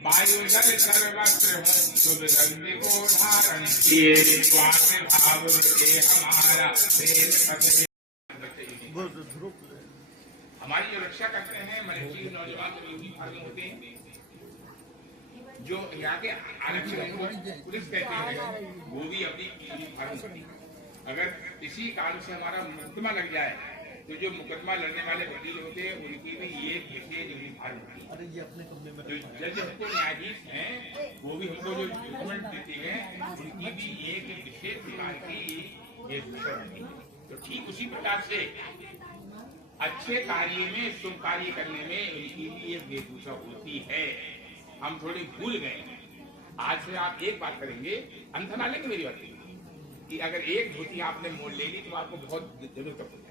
वायु जल सर्वत्र हो शुभ रंग को धारण किए स्वार्थ भाव से हमारा प्रेम हमारी जो रक्षा करते हैं मनुष्य नौजवान योगी भागी होते हैं जो यहाँ के आरक्षण को पुलिस कहते हैं वो भी अपनी भागी होती है। अगर किसी कारण से हमारा मुकदमा लग जाए तो जो मुकदमा लड़ने वाले वकील होते हैं उनकी भी ये विशेष योगी भागी होती है। जो जज हमको न्यायाधीश हैं वो भी हमको जो डॉक्यूमेंट देते हैं उनकी भी एक विशेष प्रकार की ये होती है। तो ठीक उसी प्रकार से अच्छे कार्य में शुभ कार्य करने में उनकी भी एक वेशभूषा होती है। हम थोड़ी भूल गए हैं। आज से आप एक बात करेंगे, अंत ना लेंगे मेरी बात कि अगर एक धोती आपने मोड़ ले ली तो आपको बहुत जरूरत हो जाएगी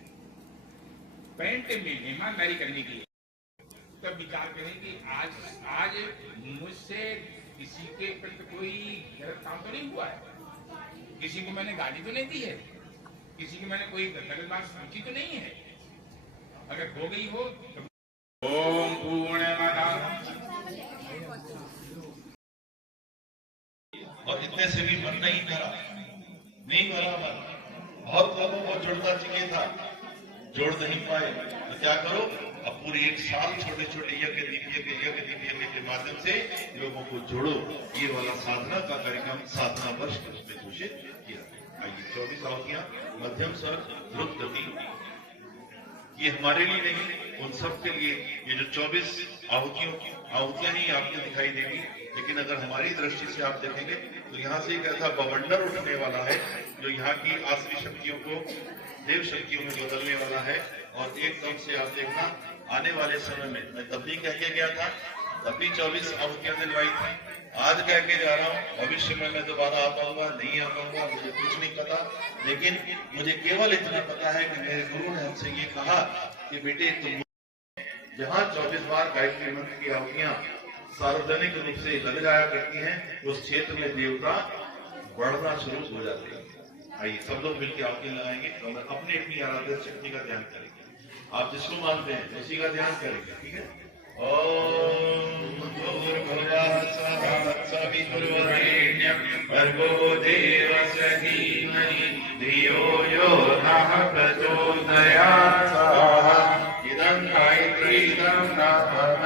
पैंट में ईमानदारी करने की। तब विचार करें कि आज मुझसे किसी के प्रति कोई गलत काम तो नहीं हुआ है, किसी को मैंने गाली तो नहीं दी है, किसी की मैंने कोई गलत बात सोची तो नहीं है। अगर हो गई हो तो ओम पूर्णमद और इतने से भी मन नहीं करा मन। बहुत लोगों को जुड़ना चाहिए था, जोड़ नहीं पाए तो क्या करो, अब पूरे एक साल छोटे छोटे यज्ञ दिव्य के माध्यम से लोगों को जोड़ो। ये वाला साधना का कार्यक्रम साधना वर्ष में घोषित किया। आइए 24 आहुतियां मध्यम स्वर द्रुत गति, ये हमारे लिए नहीं उन सब के लिए। ये जो 24 आहुतियां ही आपको दिखाई देंगी, लेकिन अगर हमारी दृष्टि से आप देखेंगे तो यहाँ से एक ऐसा बवंडर उठने वाला है जो यहाँ की आसुरी शक्तियों को देव शक्तियों में बदलने वाला है। और एकदम से आप देखना आने वाले समय में, मैं तब भी कह के गया था, तब भी 24 आहुतियां दिलवाई थी, आज कह के जा रहा हूँ, भविष्य में मैं दोबारा आ पाऊंगा नहीं आ पाऊंगा मुझे कुछ नहीं पता। लेकिन मुझे केवल इतना पता है कि मेरे गुरु ने हमसे ये कहा कि बेटे तुम जहाँ 24 बार गायत्री मंत्र की आहुतियां सार्वजनिक रूप से लग जाया करती हैं, उस क्षेत्र में देवता बढ़ना शुरू हो जाते हैं। आइए सब लोग मिलकर आहुतियां लगाएंगे और अपनी अपनी आराध्य शक्ति का ध्यान करेंगे। आप जिसको मानते हैं उसी का ध्यान करेंगे, ठीक है। ओम भूर्भुवः स्वः सवितुर्वरेण्यं भर्गो देवस्य धीमहि धियो यो नः प्रचोदयात् इदं गायत्रीदं नमः।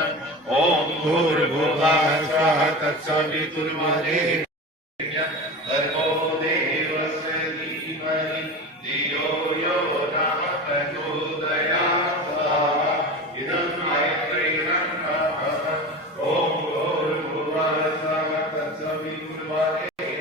ओम भूर्भुवः स्वः तत्सवितुर्वरेण्यं भर्गो देवस्य धीमहि धियो यो नः प्रचोदयात् इदं गायत्रीदं नमः। ओम भूर्भुवः स्वः तत्सवितुर्वरेण्यं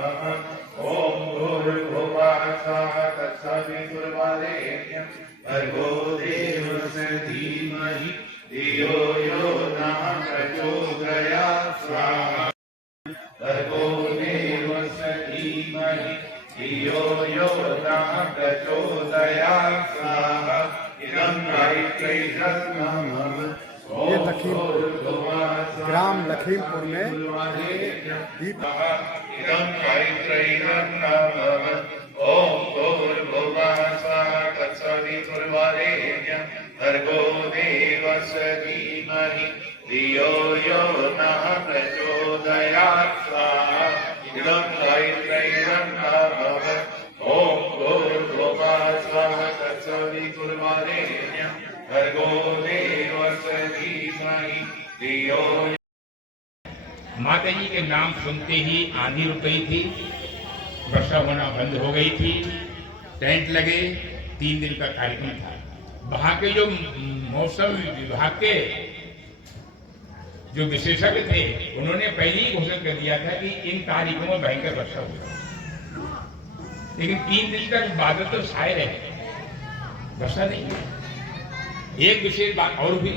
ओम भूर्भुवः स्वः तत्सवितुर्वरेण्यं भर्गो देवस्य धीमहि धियो यो नः प्रचोदयात् स्वाहा भर्गो देवस्य धीमहि धियो यो नः प्रचोदयात् स्वाहा इदं गायत्री रत्नम् ये ग्राम लखीमपुर में दीप इदं गायत्री रत्नम् ओम भूर्भुवः स्वः तत्सवितुर्वरेण्यं भर्गो देवस्य धीमहि धियो यो नः प्रचोदयात् स्वाहा इदं गायत्री रत्नम् ओम भूर्भुवः स्वः तत्सवितुर्वरेण्यं भर्गो देवस्य धीमहि धियो। माता जी के नाम सुनते ही आंधी रुक गई थी, वर्षा होना बंद हो गई थी, टेंट लगे, 3 दिन का कार्यक्रम था। वहां के जो मौसम विभाग के जो विशेषज्ञ थे उन्होंने पहले ही घोषणा कर दिया था कि इन तारीखों में भयंकर वर्षा होगा, लेकिन 3 दिन तक बादल तो छाए रहे, वर्षा नहीं हुई। एक विशेष बात और भी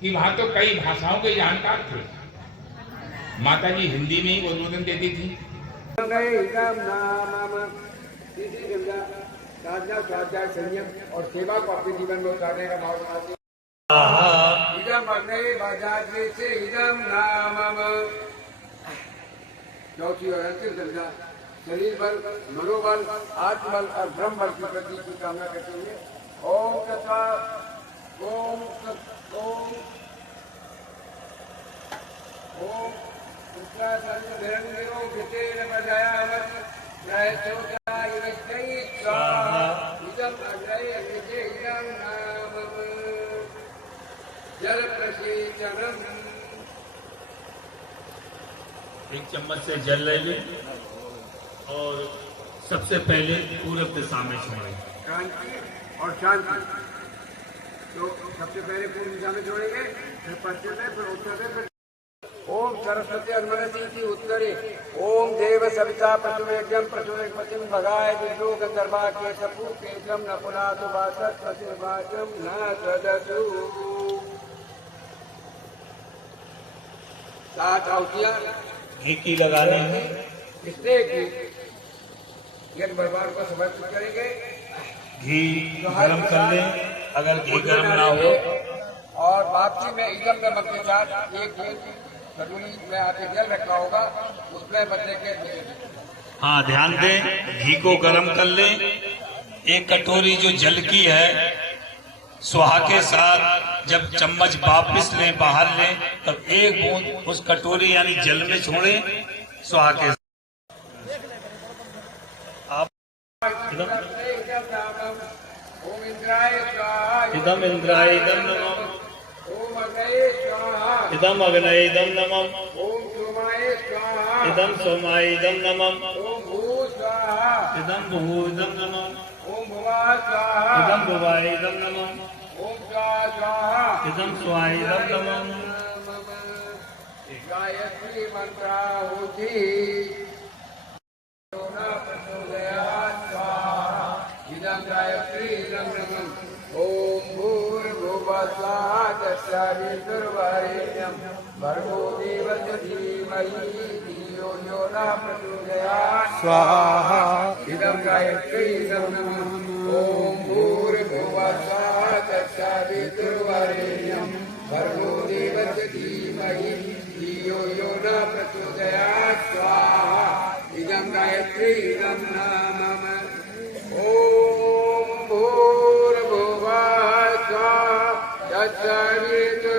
कि वहां तो कई भाषाओं के जानकार थे। माता जी हिंदी में ही उद्बोधन देती थी। साधना, स्वाध्याय, संयम और सेवा को अपने जीवन में उतारने का भाव बनाते हैं। इदम अग्ने बाजाग्रे से इदम नामम। चौथी और अंतिम दर्जा शरीर बल, मनोबल, आत्मबल और ब्रह्म बल की प्रति की कामना करते हुए ओम तथा ओम ओम ओम जल प्रसेचनम। एक चम्मच से जल ले लें और सबसे पहले पूरब दिशा में छोड़ें। क्रांति और शांति तो सबसे पहले पूर्व दिशा में जोड़ेंगे, फिर पश्चिम में, फिर उत्तर में, फिर ओम सरस्वती अनुमनसी उत्तरे ओम देव सविता प्रचुरेज्ञम प्रचुरेपतिम भगाय विष्णु गंधर्वा के सपु केशम न पुनातु वासत पतिर्वाचम न सदसु। 7 आहुतियां घी की लगानी है, इसलिए कि यज्ञ भगवान को समर्पित करेंगे। घी गरम कर लें, अगर घी गरम ना हो और वापसी में इदम नमक के साथ एक कटोरी में आके जल रखा होगा, उसमें बदले के हाँ ध्यान दें, घी को गरम कर लें। एक कटोरी जो जल की है स्वाहा के साथ जब चम्मच वापिस लें, बाहर लें, तब एक बूंद उस कटोरी यानी जल में छोड़ें स्वाहा के साथ। आप इदम इंद्राय इदम नमः, इदम अग्नये इदम नमः, इदम सोमाय इदम नमः, इदम भुवो इदम नमः, इदम भुवाय इदम नमः, इदम स्वाय इदम नमः। गायत्री मंत्राहुति इदं गायत्री इदं नमः। ओम भूर्भुवः स्वः तत्सवितुर्वरेण्यं भर्गो देवस्य धीमहि धियो यो नः प्रचोदयात् स्वाहा इदं गायत्री इदं नमः। ओम भूर्भुवः स्वः तत्सवितुर्वरेण्यं भर्गो देवस्य धीमहि धियो यो नः प्रचोदयात् स्वाहा इदं गायत्री इदं नमः। ओम भूर्भुवः स्वः तत्सवितुर्वरेण्यं